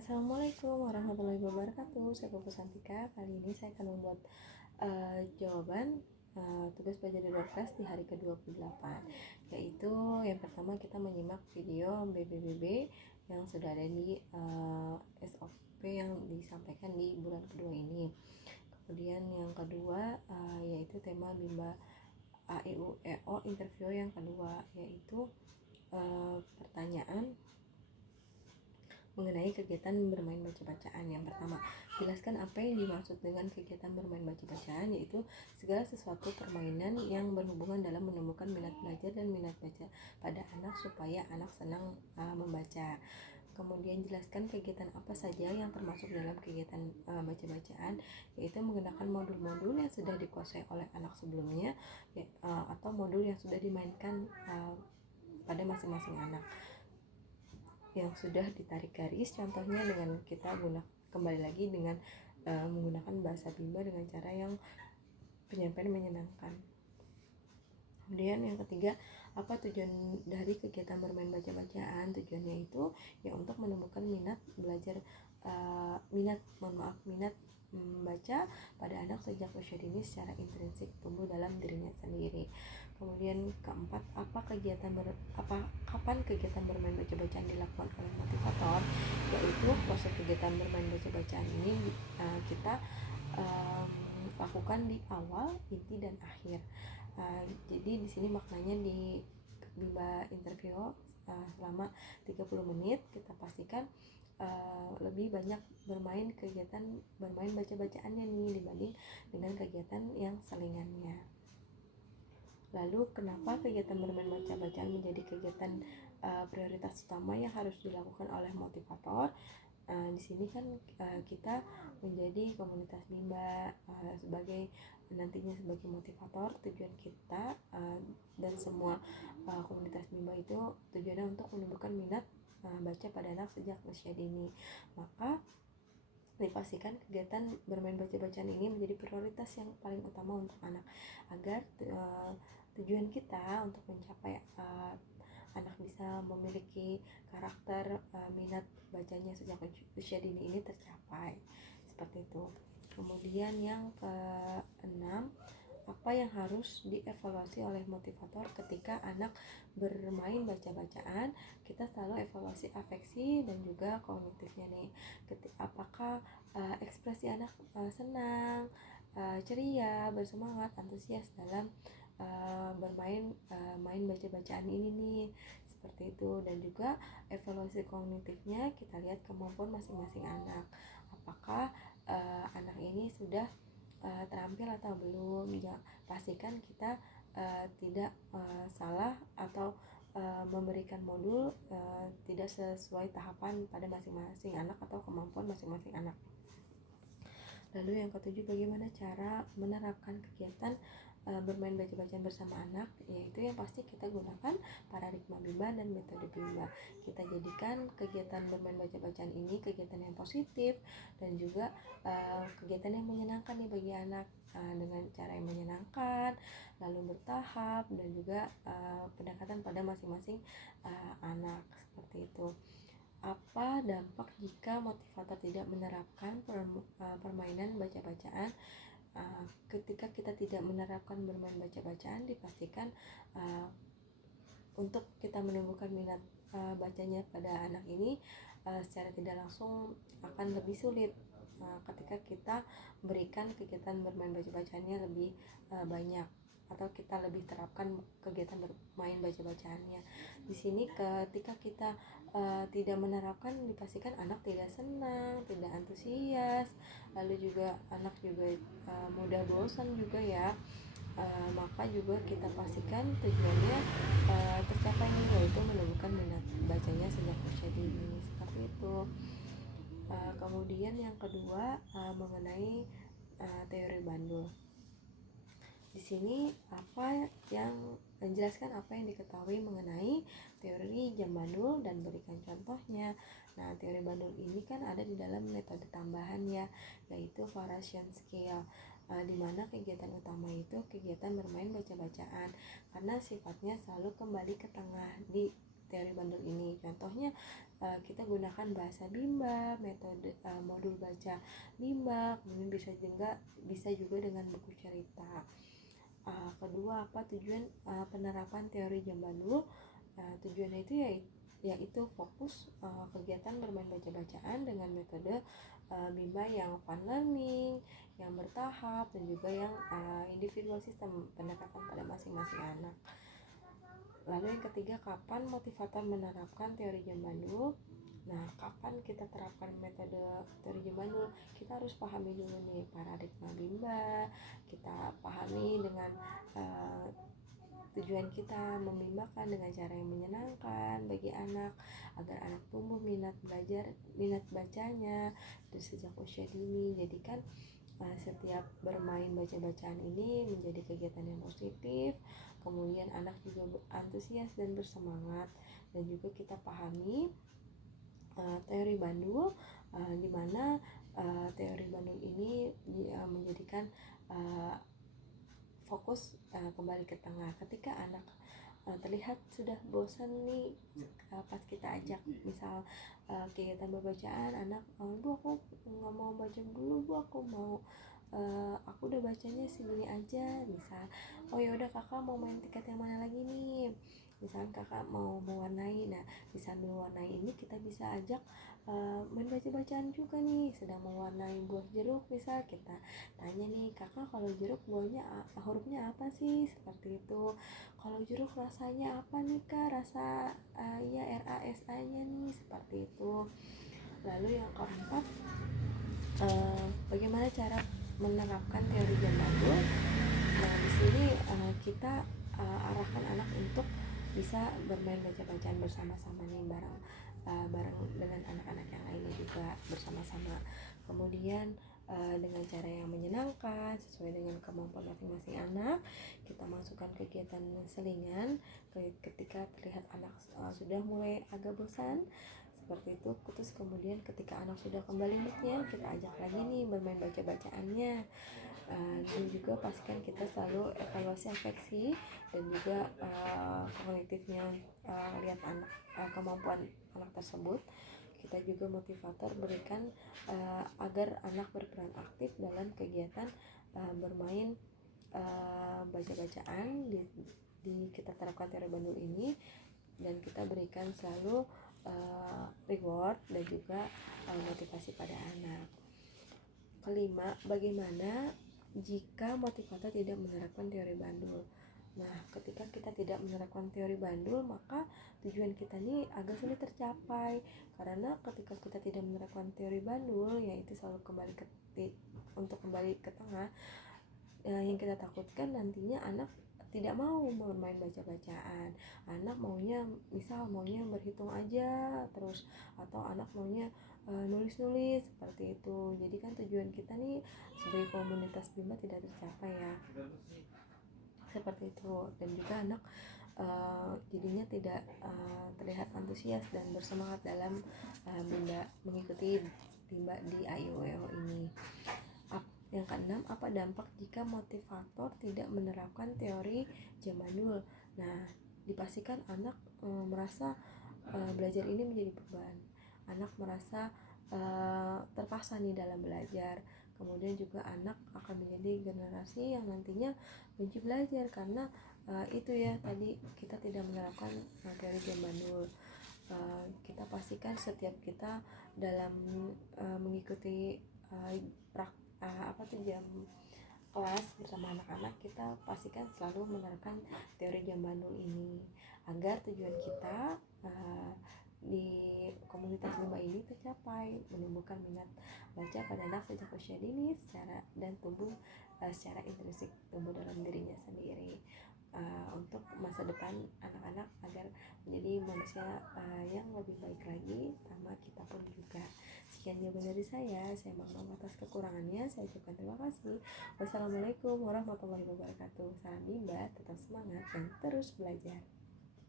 Assalamualaikum warahmatullahi wabarakatuh. Saya Pupus Santika. Kali ini saya akan membuat jawaban tugas belajar di luar kelas di hari ke-28, yaitu yang pertama kita menyimak video BBBB yang sudah ada di SOP yang disampaikan di bulan kedua ini. Kemudian yang kedua yaitu tema Bimba AIUEO interview yang kedua, yaitu pertanyaan mengenai kegiatan bermain baca-bacaan. Yang pertama, jelaskan apa yang dimaksud dengan kegiatan bermain baca-bacaan, yaitu segala sesuatu permainan yang berhubungan dalam menumbuhkan minat belajar dan minat baca pada anak supaya anak senang membaca. Kemudian jelaskan kegiatan apa saja yang termasuk dalam kegiatan baca-bacaan, yaitu menggunakan modul-modul yang sudah dikuasai oleh anak sebelumnya atau modul yang sudah dimainkan pada masing-masing anak yang sudah ditarik garis. Contohnya dengan kita kembali lagi dengan menggunakan bahasa Bimba dengan cara yang penyampaian menyenangkan. Kemudian yang ketiga, apa tujuan dari kegiatan bermain baca-bacaan? Tujuannya itu ya untuk menumbuhkan minat belajar minat membaca pada anak sejak usia dini secara intrinsik tumbuh dalam dirinya sendiri. Kemudian keempat, kapan kegiatan bermain baca-bacaan dilakukan oleh motivator? Yaitu proses kegiatan bermain baca-bacaan ini kita lakukan di awal, inti, dan akhir. Jadi di sini maknanya di Bimba interview selama 30 menit kita pastikan lebih banyak kegiatan bermain baca-bacaannya nih dibanding dengan kegiatan yang selingannya. Lalu kenapa kegiatan bermain baca-bacaan menjadi kegiatan prioritas utama yang harus dilakukan oleh motivator? Di sini kan kita menjadi komunitas Bimba nantinya sebagai motivator. Tujuan kita dan semua komunitas Bimba itu tujuannya untuk menumbuhkan minat baca pada anak sejak usia dini. Maka dipastikan kegiatan bermain baca-bacaan ini menjadi prioritas yang paling utama untuk anak, agar tujuan kita untuk mencapai anak bisa memiliki karakter minat bacanya sejak usia dini ini tercapai, seperti itu. Kemudian yang keenam, apa yang harus dievaluasi oleh motivator ketika anak bermain baca-bacaan? Kita selalu evaluasi afeksi dan juga kognitifnya nih. Apakah ekspresi anak senang, ceria, bersemangat, antusias dalam main baca-bacaan ini nih, seperti itu. Dan juga evaluasi kognitifnya kita lihat kemampuan masing-masing anak, apakah anak ini sudah terampil atau belum. Ya, pastikan kita tidak salah atau memberikan modul tidak sesuai tahapan pada masing-masing anak atau kemampuan masing-masing anak. Lalu yang ketujuh, bagaimana cara menerapkan kegiatan bermain baca-bacaan bersama anak? Yaitu yang pasti kita gunakan paradigma Bimba dan metode Bimba. Kita jadikan kegiatan bermain baca-bacaan ini kegiatan yang positif dan juga kegiatan yang menyenangkan nih bagi anak, dengan cara yang menyenangkan, lalu bertahap, dan juga pendekatan pada masing-masing anak, seperti itu. Apa dampak jika motivator tidak menerapkan permainan baca-bacaan? Ketika kita tidak menerapkan bermain baca-bacaan, dipastikan untuk kita menumbuhkan minat bacanya pada anak ini secara tidak langsung akan lebih sulit ketika kita berikan kegiatan bermain baca-bacaannya lebih banyak, atau kita lebih terapkan kegiatan bermain baca-bacaannya. Di sini ketika kita tidak menerapkan, dipastikan anak tidak senang, tidak antusias, lalu juga anak juga mudah bosan juga ya. Maka juga kita pastikan tujuannya tercapai, yaitu menumbuhkan minat bacanya sejak usia dini, seperti itu. Kemudian yang kedua mengenai teori Bandul. Di sini menjelaskan apa yang diketahui mengenai teori jam Bandul dan berikan contohnya. Nah, teori Bandul ini kan ada di dalam metode tambahan ya, yaitu variation skill, di mana kegiatan utama itu kegiatan bermain baca-bacaan karena sifatnya selalu kembali ke tengah di teori bandul ini. Contohnya kita gunakan bahasa Bimba, metode modul baca Bimba, kemudian bisa juga dengan buku cerita. Kedua, apa tujuan penerapan teori jam bandul? Tujuannya itu yaitu fokus kegiatan bermain baca-bacaan dengan metode Bimba yang fun learning, yang bertahap, dan juga yang individual system, pendekatan pada masing-masing anak. Lalu yang ketiga, kapan motivator menerapkan teori jam bandul? Nah, kapan kita terapkan metode teori jam bandul? Kita harus pahami dulu nih paradigma Bimba, kita pahami dengan tujuan kita membimbakan dengan cara yang menyenangkan bagi anak, agar anak tumbuh minat bacanya dari sejak usia dini. Jadikan setiap bermain baca-bacaan ini menjadi kegiatan yang positif, kemudian anak juga antusias dan bersemangat. Dan juga kita pahami teori bandul, di mana teori bandul ini menjadikan fokus kembali ke tengah. Ketika anak terlihat sudah bosan nih, pas kita ajak misal kegiatan berbacaan, anak Bu aku nggak mau baca dulu Bu, aku udah bacanya segini aja, misal oh ya udah kakak mau main tiket yang mana lagi nih, misalnya kakak mau mewarnai. Nah, bisa mewarnai ini kita bisa ajak main baca-bacaan juga nih, sedang mewarnai buah jeruk, misal kita tanya nih, kakak kalau jeruk buahnya hurufnya apa sih, seperti itu. Kalau jeruk rasanya apa nih kak, rasa ya RASA nya nih, seperti itu. Lalu yang keempat, bagaimana cara menerapkan teori jam bandul? Nah, di sini kita arahkan anak untuk bisa bermain baca-bacaan bersama-sama nih, bareng dengan anak-anak yang lainnya juga bersama-sama. Kemudian dengan cara yang menyenangkan sesuai dengan kemampuan masing-masing anak, kita masukkan kegiatan selingan ketika terlihat anak sudah mulai agak bosan, seperti itu. Terus kemudian ketika anak sudah kembali moodnya, kita ajak lagi nih bermain baca-bacaannya. Dan juga pastikan kita selalu evaluasi afeksi dan juga kognitifnya, lihat anak, kemampuan anak tersebut. Kita juga motivator berikan agar anak berperan aktif dalam kegiatan bermain baca-bacaan di kita terapkan teori bandul ini, dan kita berikan selalu reward dan juga motivasi pada anak. Kelima, bagaimana jika motivator tidak menerapkan teori bandul? Nah, ketika kita tidak menerapkan teori bandul, maka tujuan kita ini agak sulit tercapai, karena ketika kita tidak menerapkan teori bandul, yaitu selalu untuk kembali ke tengah, yang kita takutkan nantinya anak tidak mau bermain baca-bacaan. Anak maunya berhitung aja terus, atau anak maunya nulis-nulis, seperti itu. Jadi kan tujuan kita nih sebagai komunitas Bimba tidak tercapai ya, seperti itu. Dan juga anak jadinya tidak terlihat antusias dan bersemangat dalam mengikuti Bimba di AIWO ini. Yang keenam, apa dampak jika motivator tidak menerapkan teori jam bandul? Nah, dipastikan anak merasa belajar ini menjadi beban. Anak merasa terpaksa nih dalam belajar. Kemudian juga anak akan menjadi generasi yang nantinya benci belajar, karena itu ya tadi, kita tidak menerapkan teori jam bandul. Kita pastikan setiap kita dalam mengikuti jam kelas bersama anak-anak, kita pastikan selalu menerapkan teori jam bandul ini, agar tujuan kita di komunitas Bimba ini tercapai, menumbuhkan minat baca pada anak sejak usia dini dan tumbuh secara intrinsik, tumbuh dalam dirinya sendiri, untuk masa depan anak-anak agar menjadi manusia yang lebih baik lagi, sama kita pun juga. Sekian jawaban dari saya mohon maaf atas kekurangannya. Saya ucapkan terima kasih. Wassalamualaikum warahmatullahi wabarakatuh. Salam Bimba, tetap semangat dan terus belajar.